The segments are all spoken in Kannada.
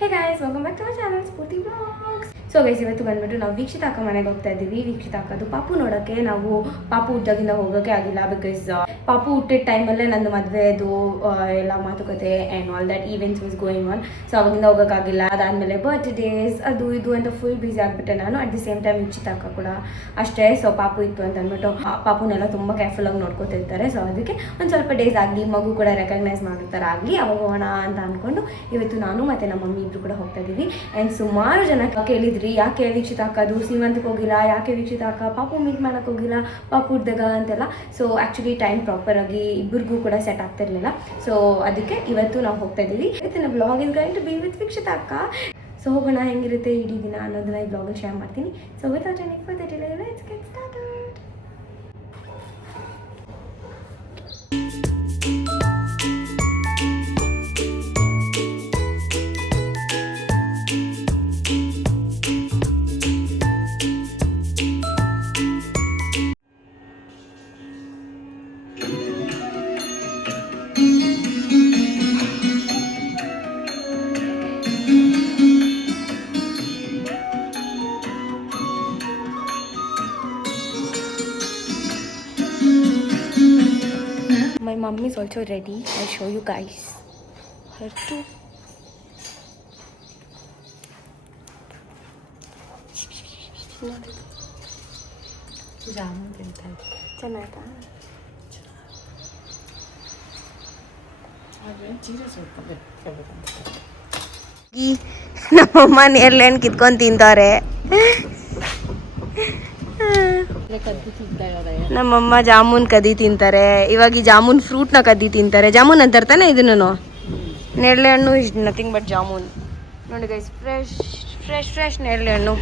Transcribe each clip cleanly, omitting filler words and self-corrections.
Hey guys, welcome back to my channel, Spurti Vlogs. So guys ಇವತ್ತು ಬಂದ್ಬಿಟ್ಟು ನಾವು ವೀಕ್ಷಿತ ಅಕ್ಕ ಮನೆಗೆ ಹೋಗ್ತಾ ಇದ್ದೀವಿ. ವೀಕ್ಷಿತ ಅಕ್ಕದು ಪಾಪು ನೋಡೋಕ್ಕೆ. ನಾವು ಪಾಪು ಹುಟ್ಟಾಗಿಂದ ಹೋಗೋಕ್ಕೆ ಆಗಿಲ್ಲ, ಬಿಕಾಸ್ ಪಾಪು ಹುಟ್ಟಿದ ಟೈಮಲ್ಲೇ ನಂದು ಮದುವೆದು ಎಲ್ಲ ಮಾತುಕತೆ and all that events was going on. So ಅವಾಗಿಂದ ಹೋಗೋಕ್ಕಾಗಿಲ್ಲ. ಅದಾದಮೇಲೆ ಬರ್ತ್ಡೇಸ್ ಅದು ಇದು ಅಂತ ಫುಲ್ ಬ್ಯುಸಿ ಆಗಿಬಿಟ್ಟೆ ನಾನು. ಅಟ್ ದಿ ಸೇಮ್ ಟೈಮ್ ವೀಕ್ಷಿತ ಅಕ್ಕ ಕೂಡ ಅಷ್ಟೇ. ಸೊ ಪಾಪು ಇತ್ತು ಅಂತ ಅಂದ್ಬಿಟ್ಟು ಪಾಪುನೆಲ್ಲ ತುಂಬ ಕೇರ್ಫುಲ್ಲಾಗಿ ನೋಡ್ಕೊತಿರ್ತಾರೆ. ಸೊ ಅದಕ್ಕೆ ಒಂದು ಸ್ವಲ್ಪ ಡೇಸ್ ಆಗಲಿ, ಮಗು ಕೂಡ ರೆಕಗ್ನೈಸ್ ಮಾಡಿರ್ತಾರೆ ಆಗಲಿ, ಅವಾಗ ಹೋಗೋಣ ಅಂತ ಅಂದ್ಕೊಂಡು ಇವತ್ತು ನಾನು ಮತ್ತು ನಮ್ಮ ಮಮ್ಮಿ ಇಬ್ಬರು ಕೂಡ ಹೋಗ್ತಾ ಇದ್ದೀವಿ. ಆ್ಯಂಡ್ ಸುಮಾರು ಜನ ಕೇಳಿದ್ರಿ ಯಾಕೆ ವೀಕ್ಷಿತ ಅಕ್ಕದು ಸೀಮಂತಕ್ಕೆ ಹೋಗಿಲ್ಲ, ಯಾಕೆ ವೀಕ್ಷಿತ ಅಕ್ಕ ಪಾಪು ಮೀಟ್ ಮಾಡೋಕ್ಕೆ ಹೋಗಿಲ್ಲ, ಪಾಪು ಹುಟ್ಟಿದಾಗ ಅಂತೆಲ್ಲ. ಸೊ ಆ್ಯಕ್ಚುಲಿ ಟೈಮ್ ಪ್ರಾಪರಾಗಿ ಇಬ್ಬರಿಗೂ ಕೂಡ ಸೆಟ್ ಆಗ್ತಿರ್ಲಿಲ್ಲ. ಸೊ ಅದಕ್ಕೆ ಇವತ್ತು ನಾವು ಹೋಗ್ತಾ ಇದ್ದೀವಿ. ಇವತ್ತಿನ blog is going to be with Veekshitha ಅಕ್ಕ. ಸೊ ಹೋಗೋಣ, ಹೆಂಗಿರುತ್ತೆ ಇಡೀ ದಿನ ಅನ್ನೋದನ್ನ ಈ ಬ್ಲಾಗಲ್ಲಿ ಶೇರ್ ಮಾಡ್ತೀನಿ. So without any further delay let's get started. My mom is also ready. I'll show you guys her too. Jamun ತಿಂತಾರೆ. ಚೆನ್ನಾಯ್ತಾ? ನಮ್ಮಮ್ಮ ನೇರ್ಲೆಣ್ಣು ಕಿತ್ಕೊಂಡು ತಿಂತಾರೆ. ನಮ್ಮಮ್ಮ ಜಾಮೂನ್ ಕದಿ ತಿಂತಾರೆ. ಇವಾಗ ಈ ಜಾಮೂನ್ ಫ್ರೂಟ್ನ ಕದಿ ತಿಂತಾರೆ. ಜಾಮೂನ್ ಅಂತಾರೆ ತಾನೆ ಇದನ್ನು. ನೇರಳೆ ಹಣ್ಣು ಇಸ್ ನಥಿಂಗ್ ಬಟ್ ಜಾಮೂನ್. ನೋಡಿ ಗೈಸ್, ಫ್ರೆಶ್ ಫ್ರೆಶ್ ಫ್ರೆಶ್ ನೇರಳೆ ಹಣ್ಣು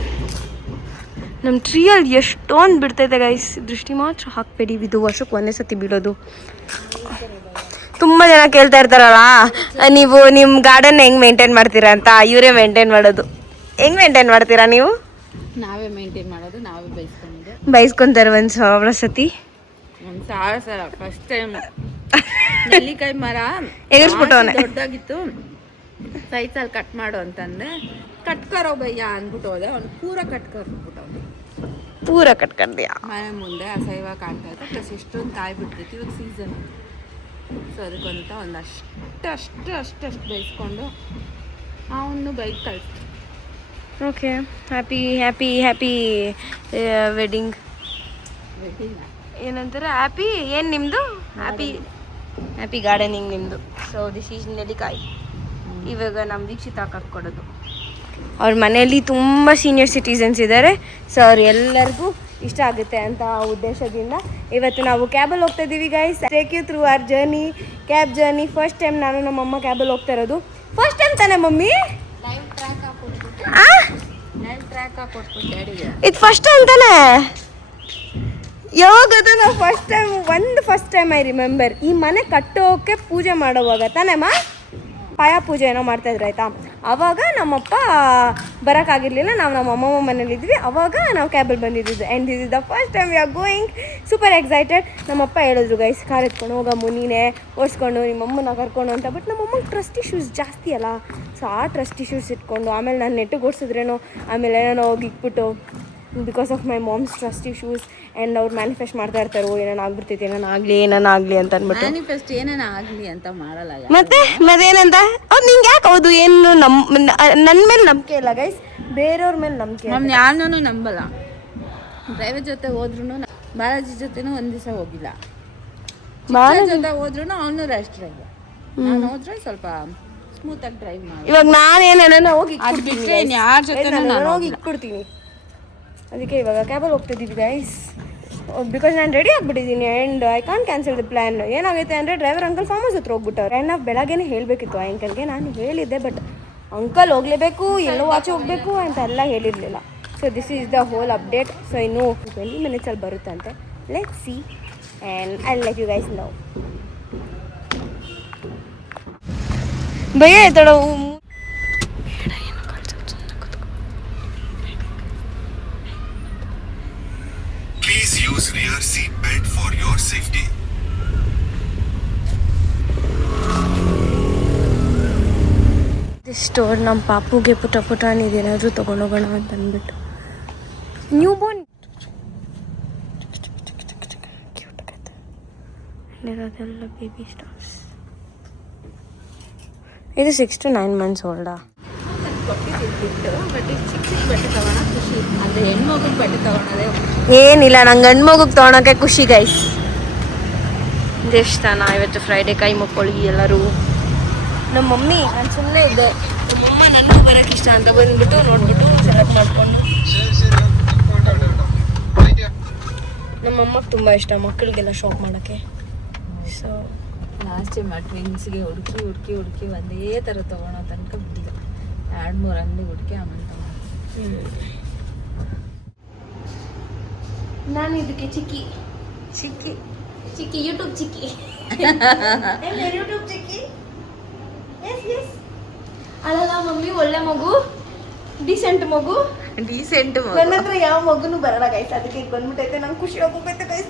ನಮ್ಮ ಟ್ರೀಯಲ್ಲಿ ಎಷ್ಟೊಂದು ಬಿಡ್ತೈತೆ ಗೈಸ್. ದೃಷ್ಟಿ ಮಾತ್ರ ಹಾಕಬೇಡಿ, ಇದು ವರ್ಷಕ್ಕೆ ಒಂದೇ ಸತಿ ಬೀಳೋದು. ತುಂಬ ಜನ ಕೇಳ್ತಾ ಇರ್ತಾರಲ್ಲ, ನೀವು ನಿಮ್ಮ ಗಾರ್ಡನ್ ಹೆಂಗೆ ಮೇಂಟೈನ್ ಮಾಡ್ತೀರಾ ಅಂತ. ಇವರೇ ಮೇಂಟೈನ್ ಮಾಡೋದು. ಹೆಂಗೆ ಮೇಂಟೈನ್ ಮಾಡ್ತೀರಾ ನೀವು? ನಾವೇ ಮೇಂಟೈನ್ ಮಾಡೋದು, ನಾವೇ ಬೈಸ್ಕೊಂತಾರೆ ಒಂದು ಸಾವಿರ ಸತಿ. ಒಂದು ಸಾವಿರ ಸಲ. ಫಸ್ಟ್ ಟೈಮ್ ನೆಲ್ಲಿಕಾಯಿ ಮರ ಎಗರ್ಸ್ಬಿಟ್ಟವನೆ, ದೊಡ್ಡದಾಗಿತ್ತು. ಸೈಜಲ್ಲಿ ಕಟ್ ಮಾಡು ಅಂತಂದ್ರೆ ಕಟ್ಕರೋ ಬಯ್ಯ ಅಂದ್ಬಿಟ್ಟು ಹೋದೆ. ಅವ್ನು ಪೂರ ಕಟ್ಕೊಬಿಟ್ಟವ್ನು. ಪೂರ ಕಟ್ಕೊಂಡ್ಯಾ? ಮನೆ ಮುಂದೆ ಅಸಹ್ಯವಾಗಿ ಕಾಣ್ತಾ ಇತ್ತು. ಪ್ಲಸ್ ಎಷ್ಟೊಂದು ಕಾಯಿ ಬಿಡ್ತೈತಿ, ಇವಾಗ ಸೀಸನ್. ಸೊ ಅದಕ್ಕಂತ ಒಂದು ಅಷ್ಟು ಬೇಯಿಸ್ಕೊಂಡು ಅವನು ಬೈಕ್ ಕಳಿಸ್ತು. Okay, happy happy happy wedding. ಏನಂತಾರೆ ಹ್ಯಾಪಿ ಏನು ನಿಮ್ಮದು? ಹ್ಯಾಪಿ ಹ್ಯಾಪಿ ಗಾರ್ಡನಿಂಗ್ ನಿಮ್ಮದು. ಸೊ ದಿಸ್ ಈಸ್ ನೆಲ್ಲಿಕಾಯಿ. ಇವಾಗ ನಮ್ಮ ವೀಕ್ಷಿತ ಕೊಡೋದು. ಅವ್ರ ಮನೆಯಲ್ಲಿ ತುಂಬ ಸೀನಿಯರ್ ಸಿಟಿಸನ್ಸ್ ಇದ್ದಾರೆ. ಸೊ ಅವ್ರು ಎಲ್ಲರಿಗೂ ಇಷ್ಟ ಆಗುತ್ತೆ ಅಂತ ಉದ್ದೇಶದಿಂದ ಇವತ್ತು ನಾವು ಕ್ಯಾಬಲ್ಲಿ ಹೋಗ್ತಾ ಇದ್ದೀವಿ guys. Take you through our journey, cab journey. First time ನಾನು ನಮ್ಮಮ್ಮ ಕ್ಯಾಬಲ್ಲಿ ಹೋಗ್ತಾ ಇರೋದು. ಫಸ್ಟ್ ಟೈಮ್ ತಾನೇ ಮಮ್ಮಿ? ಇದು ಫಸ್ಟ್ ಟೈಮ್ ತಾನೇ? ಯಾವಾಗದ ನಾವು ಫಸ್ಟ್ ಟೈಮ್ ಐ ರಿಮೆಂಬರ್. ಈ ಮನೆ ಕಟ್ಟೋಕೆ ಪೂಜೆ ಮಾಡೋವಾಗ ತಾನೇಮ್ಮ ಪಾಯ ಪೂಜೆ ಏನೋ ಮಾಡ್ತಾಯಿದ್ರು ಆಯಿತಾ. ಆವಾಗ ನಮ್ಮಪ್ಪ ಬರೋಕ್ಕಾಗಿರ್ಲಿಲ್ಲ. ನಾವು ನಮ್ಮ ಅಮ್ಮಮ್ಮ ಮನೇಲಿದ್ವಿ. ಆವಾಗ ನಾವು ಕ್ಯಾಬಲ್ಲಿ ಬಂದಿದ್ದು. And this is the first time we are going. Super excited. ನಮ್ಮಪ್ಪ ಹೇಳಿದ್ರು ಗೈಸ್, ಕಾರ್ ಎತ್ಕೊಂಡು ಹೋಗಮ್ಮ ನೀನೇ ಓಡಿಸ್ಕೊಂಡು ನಿಮ್ಮಮ್ಮನ ಕರ್ಕೊಂಡು ಅಂತ. ಬಟ್ ನಮ್ಮಮ್ಮಗೆ ಟ್ರಸ್ಟ್ ಇಶ್ಯೂಸ್ ಜಾಸ್ತಿ ಅಲ್ಲ. ಸೊ ಆ ಟ್ರಸ್ಟ್ ಇಶ್ಯೂಸ್ ಇಟ್ಕೊಂಡು ಆಮೇಲೆ ನಾನು ನೆಟ್ಟಿಗೆ ಓಡಿಸಿದ್ರೇನೋ, ಆಮೇಲೆ ಏನೋ ಹೋಗಿ ಇಕ್ಬಿಟ್ಟು because of my mom's trust issues. And ಅವ್ರು ಮ್ಯಾನಿಫೆಸ್ಟ್ ಮಾಡ್ತಾ ಇರ್ತಾರೆ, ಏನಾನ ಆಗ್ಬಿಡ್ತೈತೆ, ಏನಾಗಲಿ ಅಂತ ಅಂದ್ಬಿಟ್ಟು. ಮ್ಯಾನಿಫೆಸ್ಟ್ ಏನೇನ ಆಗಲಿ ಅಂತ ಮಾಡಲ್ಲ. ಮತ್ತೇನಂತ ಅವ್ರು ನಿಂಗೆ ಯಾಕೆ ಹೌದು ಏನು ನನ್ನ ಮೇಲೆ ನಂಬಿಕೆ ಇಲ್ಲ ಗೈಸ್, ಬೇರೆಯವ್ರ ಮೇಲೆ ನಂಬಿಕೆ. ನಮ್ಮ ಯಾರನ್ನೂ ನಂಬಲ್ಲ. ಡ್ರೈವರ್ ಜೊತೆ ಹೋದ್ರೂ, ಬಾಲಾಜಿ ಜೊತೆನೂ ಒಂದು ದಿವಸ ಹೋಗಿಲ್ಲ. ಬಾಲಾಜಿ ಜೊತೆ ಹೋದ್ರೂ ಅವನು ರ್ಯಾಶ್ ಡ್ರೈವರ್. ನಾನು ಹೋದ್ರೆ ಸ್ವಲ್ಪ ಸ್ಮೂತಾಗಿ ಡ್ರೈವ್ ಮಾಡಿ. ಇವಾಗ ನಾನೇನ ಹೋಗಿ ಯಾರ ಜೊತೆ ಹೋಗಿ ಇಟ್ಬಿಡ್ತೀನಿ. ಅದಕ್ಕೆ ಇವಾಗ ಕ್ಯಾಬಲ್ಲಿ ಹೋಗ್ತಿದ್ದೀವಿ ಗೈಸ್. ಬಿಕಾಸ್ ನಾನು ರೆಡಿ ಆಗಿಬಿಟ್ಟಿದ್ದೀನಿ and I can't cancel the plan. ಏನಾಗೈತೆ ಅಂದರೆ ಡ್ರೈವರ್ ಅಂಕಲ್ ಫಾರ್ಮ್ ಹೌಸ್ ಹತ್ರ ಹೋಗ್ಬಿಟ್ಟವ್ರು. ಆ್ಯಂಡ್ ನಾವು ಬೆಳಗ್ಗೆನೇ ಹೇಳಬೇಕಿತ್ತು ಆ ಅಂಕಲ್ಗೆ. ನಾನು ಹೇಳಿದ್ದೆ, ಬಟ್ ಅಂಕಲ್ ಹೋಗಲೇಬೇಕು, ಎಲ್ಲೋ ಆಚೆ ಹೋಗಬೇಕು ಅಂತ ಎಲ್ಲ ಹೇಳಿರಲಿಲ್ಲ. So this is the whole update. So ಇನ್ನು 20 ಮಿನಿಟ್ಸಲ್ಲಿ ಬರುತ್ತಂತೆ. Let's see and I let you guys know. ಭಯ ಆಯ್ತಾಳ. Please use rear seat belt for your safety. Store ನಮ್ಮ ಪಾಪುಗೆ ಪುಟಾಣಿದೇನಾದರೂ ತೊಗೊಂಡೋಗೋಣ ಅಂತ ಅಂದ್ಬಿಟ್ಟು. ನ್ಯೂ ಬೋರ್ನ್ ಕ್ಯೂಟ್ ಆಗೈತೆ. ಇಲ್ಲಿರೋದೆಲ್ಲ ಬೇಬಿ ಸ್ಟಾರ್ಸ್. ಇದು 6 to 9 months ಓಲ್ಡಾ? ಏನಿಲ್ಲ, ನಂಗೆ ಗಂಡು ಮಗುಗೆ ತೊಗೊಳಕ್ಕೆ ಖುಷಿ ಗೈಸ್. ದೇವಸ್ಥಾನ ಇವತ್ತು ಫ್ರೈಡೆ, ಕೈ ಮುಕ್ಕೊಳ್ಳಿ ಎಲ್ಲರೂ. ನಮ್ಮ ಮಮ್ಮಿ, ನಾನು ಸುಮ್ಮನೆ ಇದ್ದೆ, ನಮ್ಮಮ್ಮ ನನಗೂ ಬರೋಕ್ಕೆ ಇಷ್ಟ ಅಂತ ಬಂದ್ಬಿಟ್ಟು ನೋಡ್ಬಿಟ್ಟು ಸೆಲೆಕ್ಟ್ ಮಾಡಿಕೊಂಡು. ನಮ್ಮಮ್ಮಗೆ ತುಂಬ ಇಷ್ಟ ಮಕ್ಕಳಿಗೆಲ್ಲ ಶಾಪ್ ಮಾಡೋಕ್ಕೆ. ಸೊ ಲಾಸ್ಟ್ ಟೈಮ್ ಆ ಟ್ವಿನ್ಸ್ಗೆ ಹುಡುಕಿ ಒಂದೇ ಥರ ತೊಗೊಳೋ ತನಕ ಬಿಟ್ಟಿದೆ. 2-3 ಅಂಗಡಿ ಹುಡುಕಿ ಆಮೇಲೆ ತೊಗೊಂಡು. ನಾನು ಇದಕ್ಕೆ ಚಿಕ್ಕಿ ಯೂಟ್ಯೂಬ್ ಚಿಕ್ಕಿ ಯೂಟ್ಯೂಬ್ ಚಿಕ್ಕಿ. ಅಲ್ಲ ಮಮ್ಮಿ, ಒಳ್ಳೆ ಮಗು, ಡಿಸೆಂಟ್ ಮಗು. ನನ್ನ ಹತ್ರ ಯಾವ ಮಗುನು ಬರಲ್ಲ ಗೈಸ್, ಅದಕ್ಕೆ ಇದು ಬಂದ್ಬಿಟ್ಟೈತೆ. ನಂಗೆ ಖುಷಿ ಹೋಗ್ಬೇಕೈತೆ guys.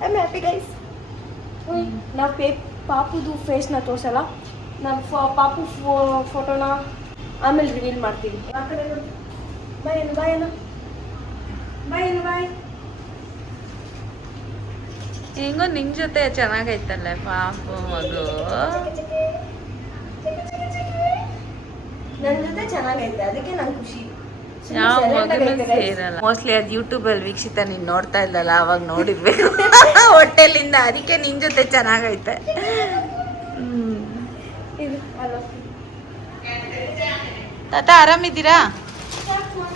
I am happy guys. ನಾವು ಪಾಪುದು ಫೇಸ್ನ ತೋರಿಸಲ್ಲ, ನಾವು ಪಾಪು ಫೋಟೋನ ಆಮೇಲೆ ರಿವೀಲ್ ಮಾಡ್ತೀವಿ. ಆ ಕಡೆ ನೋಡಿ. ಬಾಯ್. ಹೆಂಗೋ ನಿನ್ ಜೊತೆ ಚೆನ್ನಾಗೈತಲ್ಲ ಪಾಪು ಮಗು. ನನ್ನ ಜೊತೆ ಚೆನ್ನಾಗೈತೆ, ಅದಕ್ಕೆ ನಂಗೆ ಖುಷಿ. ಯಾವ ಮಗನೂ ಸೇರಲ್ಲ. ಮೋಸ್ಟ್ಲಿ ಅದು ಯೂಟ್ಯೂಬಲ್ಲಿ ವೀಕ್ಷಿತ ನೀನು ನೋಡ್ತಾ ಇಲ್ಲಲ್ಲ, ಅವಾಗ ನೋಡಿರ್ಬೇಕು ಹೊಟ್ಟೆಲಿಂದ. ಅದಕ್ಕೆ ನಿನ್ ಜೊತೆ ಚೆನ್ನಾಗೈತೆ. ತಾತ ಆರಾಮಿದ್ದೀರಾ?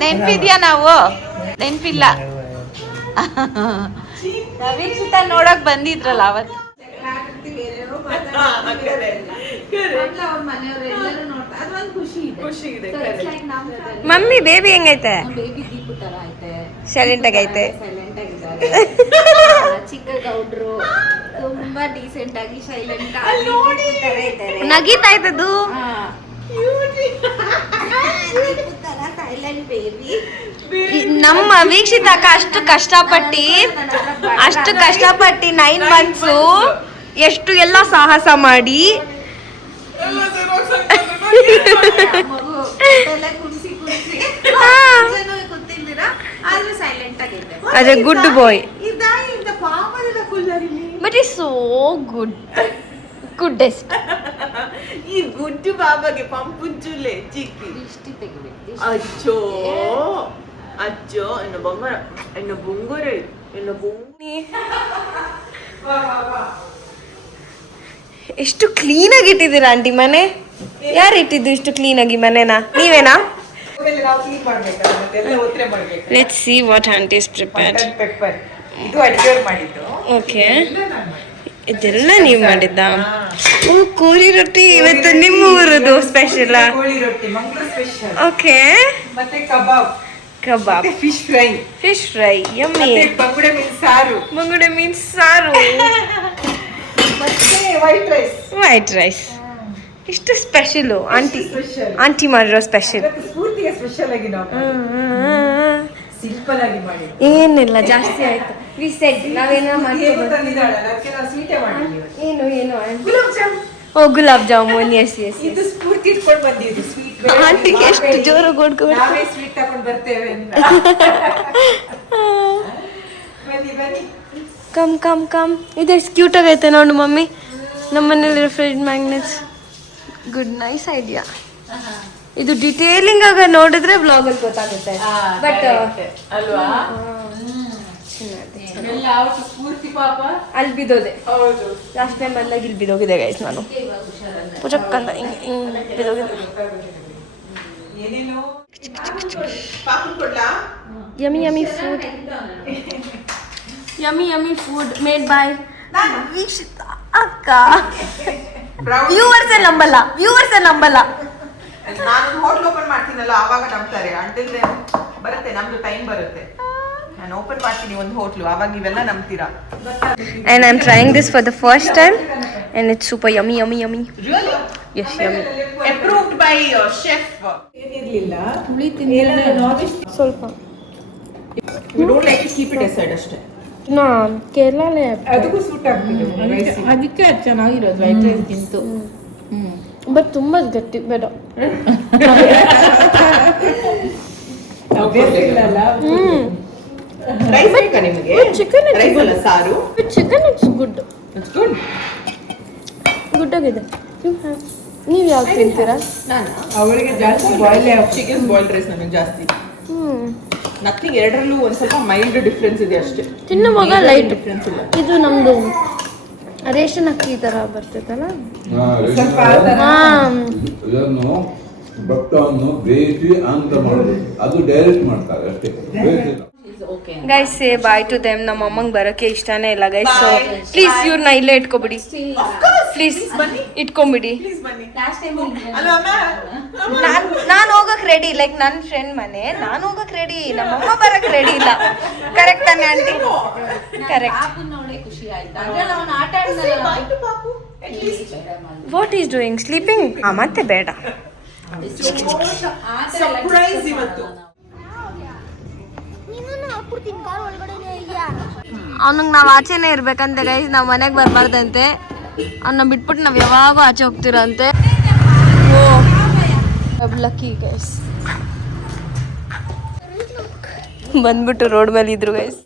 ನೆನ್ಪಿದ್ಯಾ? ನಾವು ನೆನ್ಪಿಲ್ಲ. ವೀಕ್ಷಿತ ನೋಡಕ್ ಬಂದಿದ್ರಲ್ಲ ಅವತ್ತು. ಮಮ್ಮಿ ಬೇಬಿ ಹೆಂಗೈತೆ? ಬೇಬಿ ದೀಪು ತರ ಐತೆ, ಸೈಲೆಂಟ್ ಆಗೈತೆ. ಚಿಕ್ಕ ಗೌಡ್ರು ತುಂಬಾ ಡೀಸೆಂಟ್ ಆಗಿ ಸೈಲೆಂಟ್ ನಗೀತಾಯ್ತದು. Silent baby. ನಮ್ಮ ವೀಕ್ಷಿತಕ್ಕ ಅಷ್ಟು ಕಷ್ಟಪಟ್ಟು 9 months ಎಷ್ಟು ಎಲ್ಲ ಸಾಹಸ ಮಾಡಿ ಅದೇ good boy. But is so goodest. ಈ ಗುಡ್ಡು ಬಾಬಾಗೆ ಪಂಪುಂಚುಲೆ ಚಿಕ್ಕಿ ದೃಷ್ಟಿ ತೆಗಿಬೇಕು. ಅಜ್ಜೋ ಇನ್ನು ಬಂಗಾರ, ಇನ್ನು ಬುಂಗುರೆ, ಇನ್ನು ಎಷ್ಟು ಕ್ಲೀನ್ ಆಗಿ ಇಟ್ಟಿದ್ದೀರಾ ಆಂಟಿ ಮನೆ? ಯಾರು ಇಟ್ಟಿದ್ದು ಇಷ್ಟು ಕ್ಲೀನ್ ಆಗಿ ಮನೆನಾ? ನೀವೇನಾ? Let's see what aunty is prepared. Pepper ಇದು ಅಡಿಗೆ ಮಾಡಿದ್ದು. ಓಕೆ, ಇದೆಲ್ಲ ನೀವು ಮಾಡಿದ್ದ? ಓ, ಕೋರಿ ರೊಟ್ಟಿ ಇವತ್ತು ನಿಮ್ಮ ಊರದು ಸ್ಪೆಷಲ್. ಕೋಳಿ ರೊಟ್ಟಿ ಮಂಗಳೂರು ಸ್ಪೆಷಲ್. ಓಕೆ, ಮತ್ತೆ ಕಬಾಬ್, ಫಿಶ್ ಫ್ರೈ, ಯಮ್ಮಿ. ಬಂಗುಡೆ ಮೀನ್ ಸಾರು, ಮತ್ತೆ ವೈಟ್ ರೈಸ್. ಇಷ್ಟು ಸ್ಪೆಷಲು ಆಂಟಿ ಮಾಡಿರೋ ಸ್ಪೆಷಲ್. ಸ್ಫೂರ್ತಿಗೆ ಸ್ಪೆಷಲ್ ಆಗಿ ನಾವು ಸಿಂಪಲ್ ಆಗಿ ಮಾಡಿ, ಏನಿಲ್ಲ ಜಾಸ್ತಿ ಆಯ್ತು. ವಿ ಸೆಡ್ ನಾವೇನೋ ಮಾಡ್ತೀವಿ. ಏನು ಓ, ಗುಲಾಬ್ ಜಾಮೂನ್. ಎಸ್ ಇದು ಸ್ಫೂರ್ತಿ ಇಟ್ಕೊಂಡು ಬಂದಿದ್ದು ಸ್ವೀಟ್. ಆಂಟಿಗೆ ಎಷ್ಟು ಜೋರು ಕೊಡ್ಕೊಂಡು ನಾವೇ ಸ್ವೀಟ್ ತಗೊಂಡು ಬರ್ತೇವೆ ಅಂತ. ಬನ್ನಿ ಕಮ್ ಇದೆಷ್ಟು ಕ್ಯೂಟ್ ಆಗೈತೆ ನೋಡು ಮಮ್ಮಿ. ನಮ್ಮನೇಲಿರೋ fridge magnets. Good, nice idea. ಇದು ಡಿಟೇಲಿಂಗ್ ಆಗ ನೋಡಿದ್ರೆ ಬ್ಲಾಗಲ್ಲಿ ಗೊತ್ತಾಗುತ್ತೆ. ಬಟ್ ಅಲ್ವಾ, ಸ್ಫೂರ್ತಿ ಪಾಪ ಅಲ್ಲಿ ಬಿದ್ದೋದೆ. ಹೌದು, ಲಾಸ್ಟ್ ಟೈಮ್ ಬಂದಾಗ ಇಲ್ಲಿ ಬಿದ್ದೋಗಿದೆ ಗೈಸ್. ನಾನು ಪುಚಕ್ಕಂತ ಹಿಂಗೆ ಬಿದ್ದೋಗಿದೆ. ಏನೇನು ಪಾಪ ಕೊಡ್ಲಾ? ಯಮ್ಮಿ ಫುಡ್ ಮೇಡ್ ಬೈ ವೀಕ್ಷಿತ ಅಕ್ಕ. ವ್ಯೂವರ್ಸೇ ನಂಬಲ್ಲ. ನಾನು ಹೋಟ್ಲ್ ಓಪನ್ ಮಾಡ್ತೀನಲ್ಲ, ಆವಾಗ ನಂಬ್ತಾರೆ. ಅಂಟಿಲ್ ಬರುತ್ತೆ, ನಮ್ದು ಟೈಮ್ ಬರುತ್ತೆ. ನಾನು ಓಪನ್ ಮಾಡ್ತೀನಿ ಒಂದು ಹೋಟ್ಲು, ಆವಾಗ ನೀವೆಲ್ಲ ನಂಬ್ತೀರಾ. And I'm trying this for the first time and it's super yummy. Really? Yes, yummy. Approved by chef. ಏನಿರ್ಲಿಲ್ಲ, ಹುಳಿ ತಿಂದ್ರೆ ಸ್ವಲ್ಪ. We don't like to keep it aside ಅಷ್ಟೇ. ನಾ ಕೇರಳಲೇ ಅದಕ್ಕೂ ಸೂಟ್ ಆಗ್ತಿದೆ. ಅದಕ್ಕೆ ಚೆನ್ನಾಗಿರೋದು ವೈಟ್ ರೈಸ್ ಗಿಂತು. ಬಟ್ ತುಂಬ ಗಟ್ಟಿ ಬೇಡ. ರೈಸ್ ಬೇಕಾ ನಿಮಗೆ? ಚಿಕನ್ ರೈಸ್ ಅಲ್ಲ ಸಾರು. Chicken it's good. It's good. Good ಆಗಿದೆ. ನೀವು ಯಾವ್ದು ತಿಂತೀರಾ? ಅವರಿಗೆ ಜಾಸ್ತಿ ಬಾಯ್ಲ್ ಚಿಕನ್ ಬಾಯ್ಲ್ಡ್ ರೈಸ್ ನನಗೆ ಜಾಸ್ತಿ. ನಥಿಂಗ್, ಎರಡರಲ್ಲೂ ಒಂದು ಸ್ವಲ್ಪ ಮೈಲ್ಡ್ ಡಿಫ್ರೆನ್ಸ್ ಇದೆ ಅಷ್ಟೇ. ತಿನ್ನುವಾಗ ಲೈಟ್ ಡಿಫ್ರೆನ್ಸ್ ಇಲ್ಲ. ಇದು ನಮ್ದು ರೇಷನ್ ಅಕ್ಕಿ ತರ ಬರ್ತೈತಲ್ಲ, ಇದನ್ನು ಭತ್ತವನ್ನು ಬೇಯಿಸಿ ಅಂತ ಮಾಡೋದು, ಅದು ಡೈರೆಕ್ಟ್ ಮಾಡ್ತಾರೆ ಅಷ್ಟೇ, ಬೇಯಿಸಿಲ್ಲ. Guys say bye to them. ನಮ್ಮ ಅಮ್ಮಂಗೆ ಬರೋಕ್ಕೆ ಇಷ್ಟನೇ ಇಲ್ಲ ಗೈಸ್. ಸೊ ಪ್ಲೀಸ್ ಇವ್ರನ್ನ ಇಲ್ಲೇ ಇಟ್ಕೊಬಿಡಿ, ಪ್ಲೀಸ್ ಇಟ್ಕೊಂಬಿಡಿ. ನಾನು ಹೋಗಕ್ ರೆಡಿ, ಲೈಕ್ ನನ್ನ ಫ್ರೆಂಡ್ ಮನೆ, ನಾನು ಹೋಗಕ್ ರೆಡಿ, ನಮ್ಮಮ್ಮ ಬರಕ್ ರೆಡಿ ಇಲ್ಲ. ಕರೆಕ್ಟ್ ತಾನೆ ಆಂಟಿ? ಕರೆಕ್ಟ್. ನೋಡಿ ಖುಷಿ ಆಯ್ತಾ? ಅವನು ಆಟ ಆಡಿದ್ನಲ್ಲ. What is doing? ಸ್ಲೀಪಿಂಗ್? ಮತ್ತೆ ಬೇಡ. ಸರ್ಪ್ರೈಸ್ ಇವತ್ತು. ಅವ್ನಿಗೆ ನಾವು ಆಚೆನೇ ಇರ್ಬೇಕಂತೆ ಗೈಸ್, ನಾವು ಮನೆಗೆ ಬರಬಾರ್ದಂತೆ. ಅವನ್ನ ಬಿಟ್ಬಿಟ್ಟು ನಾವು ಯಾವಾಗೂ ಆಚೆ ಹೋಗ್ತಿರಂತೆ. ಓ ಲಕ್ಕಿ ಗೈಸ್, ಬಂದ್ಬಿಟ್ಟು ರೋಡ್ ಮೇಲೆ ಇದ್ರು ಗೈಸ್.